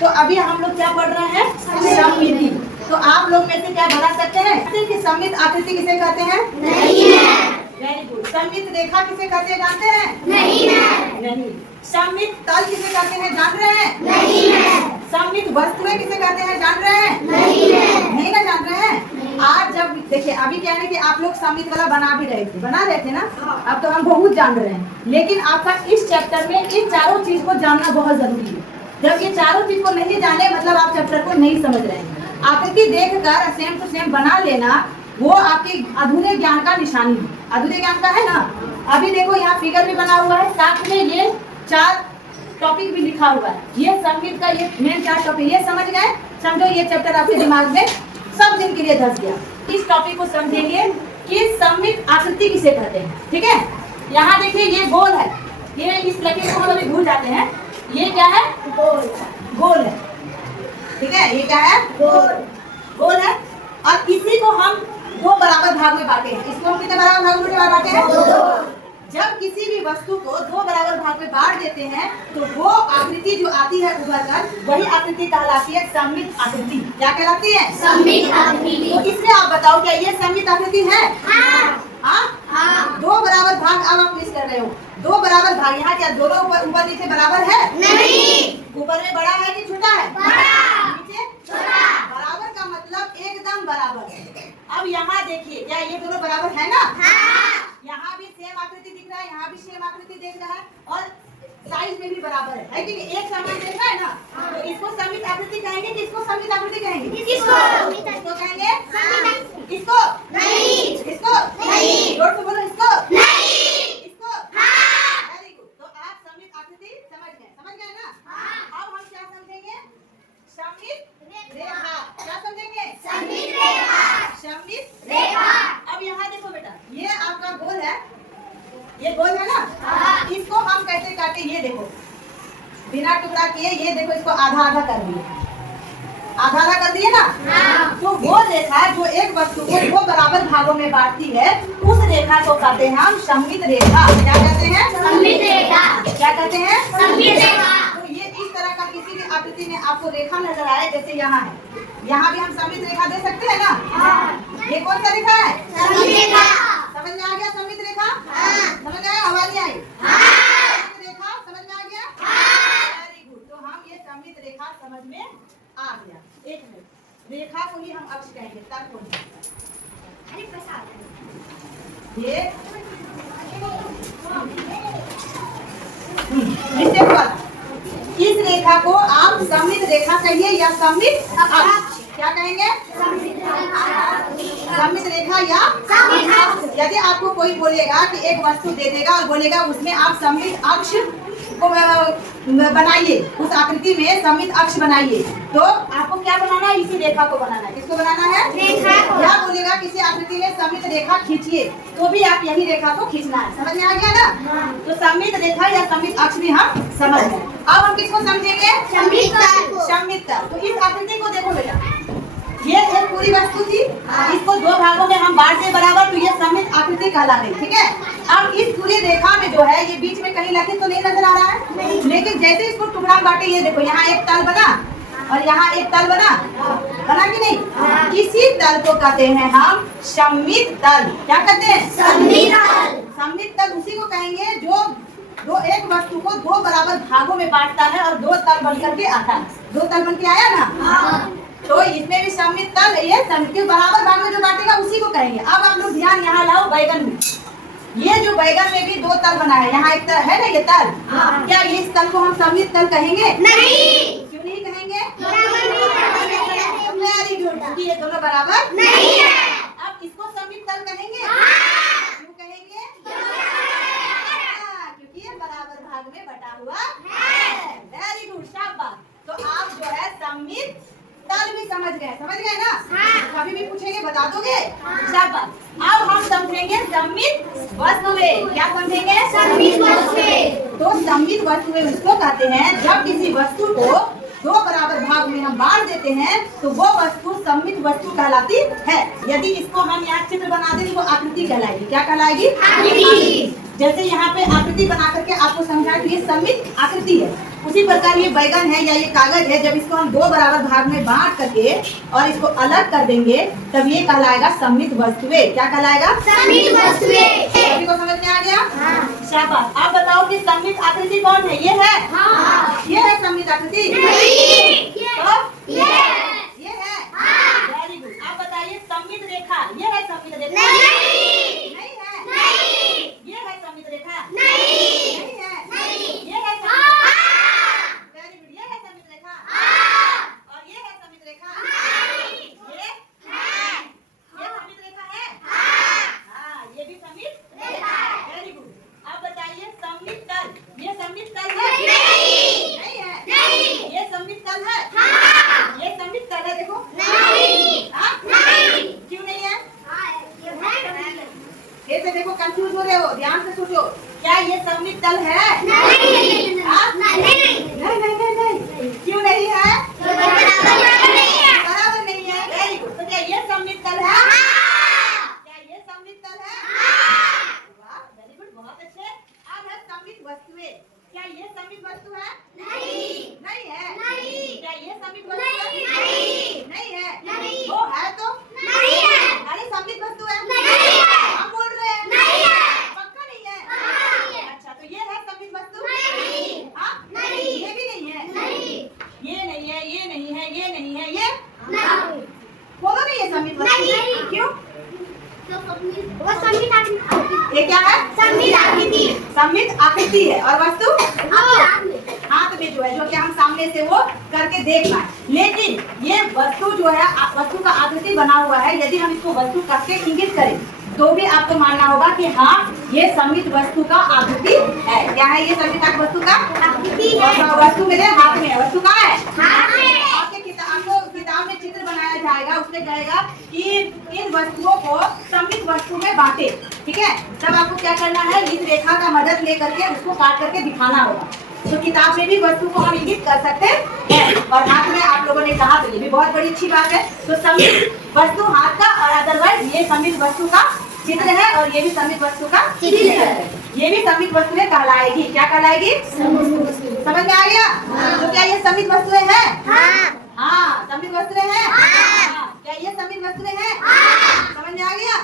तो अभी हम लोग क्या पढ़ रहे हैं? सममिति। तो आप लोग में से क्या बता सकते हैं कि सममित आकृति किसे कहते हैं? नहीं है। Very good. सममित रेखा किसे कहते हैं जानते हैं? नहीं है। नहीं। सममित तल किसे कहते हैं जान रहे हैं? नहीं है। सममित वस्तुएं किसे कहते हैं जान रहे हैं? नहीं है। नहीं ना जान रहे हैं। आज जब देखिए अभी क्या है कि आप लोग सममित वाला बना रहे थे ना। अब तो हम बहुत जान रहे हैं, लेकिन आपका इस चैप्टर में इन चारों चीज को जानना बहुत जरूरी है। जब ये चारों चीज को नहीं जाने मतलब आप चैप्टर को नहीं समझ रहे हैं। आकृति देखकर सेम टू सेम बना लेना वो आपके अधूरे ज्ञान का निशानी है। अधूरे ज्ञान का है ना। अभी देखो यहाँ फिगर भी बना हुआ है, साथ में ये 4 टॉपिक भी लिखा हुआ है। ये संगीत का ये मेन 4 टॉपिक, ये समझ गए? समझो ये चैप्टर आपके दिमाग में सब दिन के लिए धस गया। इस टॉपिक को समझेंगे कि सममित आकृति किसे कहते हैं। ठीक है, यहाँ देखिए ये गोल है, ये इस लकीर को हम अभी भूल जाते हैं। ये क्या है? गोल है। ठीक है, ये क्या है? गोल है। और इसी को हम 2 बराबर भाग में बांटे हैं। इसको हम कितने बराबर भाग में बांटे हैं? जब किसी भी वस्तु को 2 बराबर भाग में बांट देते हैं तो वो आकृति जो आती है उभर कर वही आकृति कहलाती है सममित आकृति। क्या कहलाती है? सममित आकृति। तो इसमें आप बताओ क्या ये सममित आकृति है? हाँ। 2 बराबर भाग अब आप मिस कर रहे हो। 2 बराबर भाग यहाँ क्या दोनों ऊपर नीचे बराबर है? नहीं। ऊपर में बड़ा है कि छोटा है? बड़ा। नीचे छोटा। बराबर का मतलब एकदम बराबर है। अब यहाँ देखिए क्या ये दोनों बराबर है ना? हाँ। यहाँ भी सेम आकृति दिख रहा है, यहाँ भी सेम आकृति देख रहा है और साइज में भी बराबर है कि नहीं? एक समान देख रहा है ना। तो इसको सममित आकृति कहेंगे कि इसको सममित आकृति कहेंगे? इसको कहेंगे? इसको नहीं। इसको नहीं। जोर से बोलो इसको नहीं। इसको। हाँ। Very good. तो आप सममित आकृति समझ गए ना? हाँ। अब हम क्या समझेंगे? सममित रेखा। क्या समझेंगे? सममित रेखा। सममित रेखा। अब यहाँ देखो बेटा, ये आपका गोल है, ये गोल है ना। हाँ। इसको हम कैसे काटे ये देखो, बिना टुकड़ा किए ये देखो इसको आधा आधा कर दिए, आधा आधा कर दिए ना। हाँ। तो वो रेखा जो एक वस्तु को 2 बराबर भागों में बांटती है उस रेखा को कहते हैं हम सममित रेखा। क्या कहते हैं? सममित रेखा। क्या कहते हैं? सममित रेखा। तो ये इस तरह का किसी भी आकृति में आपको रेखा नजर आए, जैसे यहाँ है, यहाँ भी हम सममित रेखा दे सकते हैं ना। हाँ। ये कौन सा रेखा है? सममित रेखा। समझ में आ गया सममित रेखा? हाँ। समझ में आया? आवाज नहीं आई? हाँ। सममित रेखा समझ में आ गया? हाँ। Very good. तो हम ये सममित रेखा समझ में आ गया। एक मिनट, रेखा को ही हम अक्ष कहेंगे, तल को नहीं। अरे प्रसाद। ये इससे वाला इस रेखा को आप सममित रेखा कहिए या सममित अक्ष। क्या कहेंगे? सममित रेखा या सममित अक्ष। यदि आपको कोई बोलेगा कि एक वस्तु दे देगा और बोलेगा उसमें आप सममित अक्ष को बनाइए, उस आकृति में सममित अक्ष बनाइए, तो आपको क्या बनाना है? इसी रेखा को बनाना है। किसको बनाना है? रेखा को। या बोलेगा किसी आकृति में सममित रेखा खींचिए, तो भी आप यही रेखा को खींचना है। समझ में आ गया ना? तो सममित रेखा या सममित अक्ष भी हम समझ गए। अब हम किसको समझेंगे? सममित तल को। सममित तल। तो इस आकृति को देखो बेटा, ये एक पूरी वस्तु थी, इसको 2 भागों में हम बांट दे बराबर, तो ये सममित आकृति कहला गई। ठीक है, अब इस पूरी रेखा में जो है ये बीच में कहीं लकीर तो नहीं नजर आ रहा है, लेकिन जैसे इसको टुकड़ा बांटे, ये देखो यहाँ एक तल बना और यहाँ एक तल बना कि नहीं? इसी तल को कहते हैं हम सममित तल। क्या कहते हैं? सममित तल। सममित तल उसी को कहेंगे जो एक वस्तु को 2 बराबर भागों में बांटता है और 2 तल बन करके आता है। 2 तल बन के आया ना। तो इसमें भी सममित तल है, ये सममित बराबर भाग में जो बांटेगा उसी को कहेंगे। अब आप लोग ध्यान यहाँ लाओ बैगन में, ये जो बैगन में भी 2 तल बना है, यहाँ एक तल है ना, ये तल। क्या इस तल को हम सममित तल कहेंगे? नहीं। क्यों नहीं कहेंगे? बराबर क्योंकि ये दोनों बराबर नहीं है। अब इसको सममित तल कहेंगे? हाँ। क्यों कहेंगे? क्योंकि ये बराबर भाग में बटा हुआ है। वेरी गुड, शाबाश। तो आप जो है सममित तल भी समझ गए ना? हाँ। कभी भी पूछेंगे बता दोगे? शाबाश। अब हम समझेंगे सममित वस्तुएं। क्या समझेंगे? सममित वस्तुएं। तो सममित वस्तुएं उसको कहते हैं जब किसी वस्तु को 2 बराबर भाग में हम बांट देते हैं तो वो वस्तु सममित वस्तु कहलाती है। यदि इसको हम यहाँ चित्र बना दें तो आकृति कहलाएगी। क्या कहलाएगी? आकृति। जैसे यहाँ पे आकृति बना करके आपको समझा कि ये सममित आकृति है। उसी प्रकार ये बैगन है या ये कागज है, जब इसको हम दो बराबर भाग में बांट करके और इसको अलग कर देंगे तब ये कहलाएगा सममित वस्तुएं। क्या कहलाएगा? सममित वस्तुएं। सभी को समझ में आ गया? हाँ। शाबाश। आप बताओ कि सममित आकृति कौन है? ये है? हाँ। ये है सममित आकृति? नहीं। तो ये है? हाँ। Very good. आप बताइए सममित रेखा, ये है सममित रेखा? नहीं। नहीं है? नहीं। ये है सममित रेखा? नहीं। नहीं है? नहीं। ये है सममित? हाँ। Very good. ये है सममित रेखा? हाँ। और ये है सममित रेखा? नहीं। ये है। सममित रेखा है? हाँ। हाँ, ये भी सममित रेखा है। Very good. आप बताइए सममित तल, ये सममित तल है? नहीं। नहीं है? नहीं। ये सममित तल है? हाँ। ये सममित तल है, देखो। नहीं। हाँ? नहीं। क्यों नहीं है? ये है। ऐसे देखो, कंफ्यूज हो रहे हो, ध्यान से सोचो। क्या ये सममित तल है? नहीं। हाँ? नहीं। नहीं। क्यों नहीं है? बराबर नहीं है। बराबर नहीं है। Very good. तो क्या ये सममित तल है? हाँ। क्या ये सममित तल है? हाँ। वाह, वेरी गुड, बहुत अच्छे। अब है सममित वस्तुएं। क्या ये सममित वस्तु है? नहीं। नहीं है? नहीं। क्या ये सममित वस्तु है? नहीं। नहीं है? नहीं। वो है तो? नहीं है। अरे सममित वस्तु है? नहीं है। हम बोल रहे हैं। नहीं है। पक्का नहीं है? हाँ। अच्छा, तो ये है सममित वस्तु? नहीं। हाँ? नहीं। ये भी नहीं है? नहीं। ये नहीं है, ये नहीं है, ये नहीं है, ये नहीं। बोलो नहीं, ये सममित वस्तु नहीं। क्यों? वो सममित आकृति। ये क्या है? सममित आकृति। सममित आकृति है। और वस्तु हाथ में जो है, जो कि हम सामने से वो करके देख पाए। लेकिन ये वस्तु जो है, वस्तु का आकृति बना हुआ है, यदि हम इसको वस्तु करके इंगित करें तो भी आपको मानना होगा कि हाँ, ये सममित वस्तु का आकृति है। क्या है ये सममित वस्तु का आकृति है। और वस्तु मेरे हाथ में है। वस्तु कहाँ है? हाथ में। आपके किताब में चित्र बनाया जाएगा, उसमें कहेगा कि इन वस्तुओं को सममित वस्तु में बांटे। ठीक है? तब आपको क्या करना है, इस रेखा का मदद लेकर के उसको काट करके दिखाना होगा। तो किताब में भी वस्तु को हम इंगित कर सकते हैं और हाथ में आप लोगों ने कहा, तो ये भी बहुत बड़ी अच्छी बात है। तो सममित वस्तु हाथ का, और अदरवाइज ये सममित वस्तु का चित्र है और ये भी सममित वस्तु का चित्र है। ये भी सममित वस्तुएं कहलाएगी। क्या कहलाएगी? समझ में आ गया? तो क्या ये सममित वस्तुएं हैं? हाँ, सममित वस्तुएं हैं। क्या ये सममित वस्तुएं हैं? समझ में आ गया?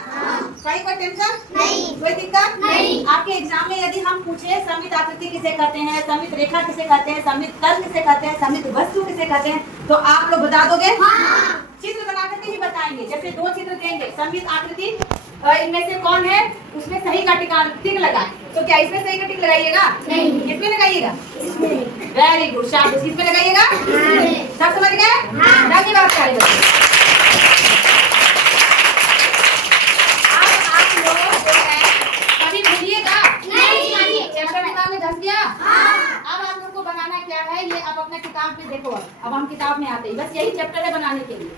कोई टेंशन नहीं। कोई दिक्कत नहीं। आपके एग्जाम में यदि हम पूछे सममित आकृति किसे कहते हैं, सममित रेखा किसे कहते हैं, सममित तल किसे कहते हैं, सममित वस्तु किसे कहते हैं, तो आप लोग बता दोगे? चित्र बना करके ही बताएंगे। जैसे दो चित्र देंगे, सममित आकृति, इनमें से कौन है, उसमें सही का टिक लगाए। तो क्या इसमें सही का टिक लगाइएगा? नहीं। किसमें लगाइएगा? वेरी गुड, शाबाश। किसमें लगाइएगा? सब समझ गए? बाकी बात करें बच्चे। अब आप लोग जो है कभी भूलिएगा नहीं। चैप्टर दिमाग में धस गया? हाँ। अब आप लोग को बनाना क्या है, ये आप अपने किताब में देखो। अब हम किताब में आते हैं, बस यही चैप्टर है बनाने के लिए।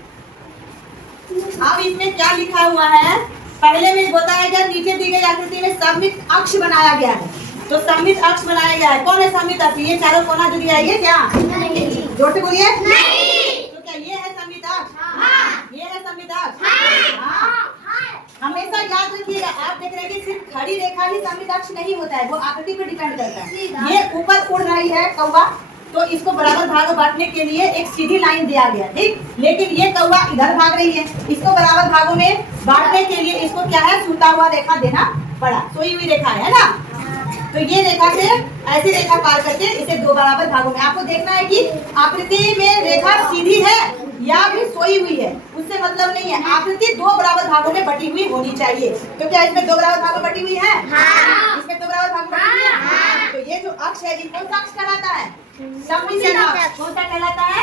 अब इसमें क्या लिखा हुआ है, पहले में बताया गया, नीचे दी गई आकृति में सममित अक्ष बनाया गया है। तो सममित अक्ष बनाया गया है। कौन है सममित अक्ष? ये चारों कोना जो दिया है, ये क्या? जोर से बोलिए। तो क्या ये है सममित अक्ष? ये है सममित अक्ष? हाँ। हमेशा याद रखिएगा, आप देख रहे हैं कि सिर्फ खड़ी रेखा ही सममित अक्ष नहीं होता है, वो आकृति पर डिपेंड करता है। ये ऊपर उड़ रही है कौवा, तो इसको बराबर भागों बांटने के लिए एक सीधी लाइन दिया गया, ठीक। लेकिन ये कौवा इधर भाग रही है, इसको बराबर भागों में बांटने के लिए इसको क्या है, सूता हुआ रेखा देना पड़ा। सोई हुई रेखा है ना, तो ये रेखा से ऐसी रेखा पार करके इसे दो बराबर भागों में आपको देखना है कि आकृति में रेखा सीधी है या भी सोई हुई है, उससे मतलब नहीं है। आकृति दो बराबर भागों में बटी हुई होनी चाहिए। तो क्या इसमें दो बराबर भागों में बटी हुई है? इसमें दो बराबर भागों में बटी हुई है। तो ये जो अक्ष है, ये कौन सा अक्ष कहलाता है? सममित अक्ष। कौन सा कहलाता है?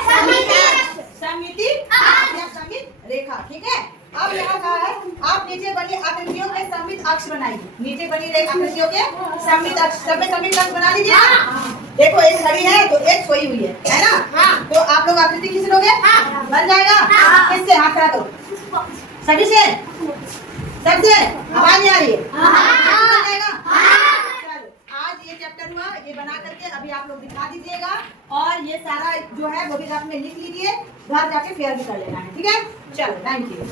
सममिति या सममित रेखा, ठीक है। अब यहाँ कहा है, आप नीचे बनी आकृतियों के सममित अक्ष बनाइए। नीचे बनी आकृतियों के सममित अक्ष, सब में सममित अक्ष बना लीजिए। देखो एक खड़ी है तो एक सोई हुई है ना। तो आप लोग आकृति किस लोगे? बन जाएगा। किससे? हाथ खड़ा करो। सभी से? सबसे? आवाज नहीं आ रही है? बन जाएगा। चलो, आज ये चैप्टर हुआ, ये बना करके अभी आप लोग दिखा दीजिएगा, और ये सारा जो है वो भी आप में लिख लीजिए, घर जाके फेयर भी कर लेना है, ठीक है। चलो, थैंक यू।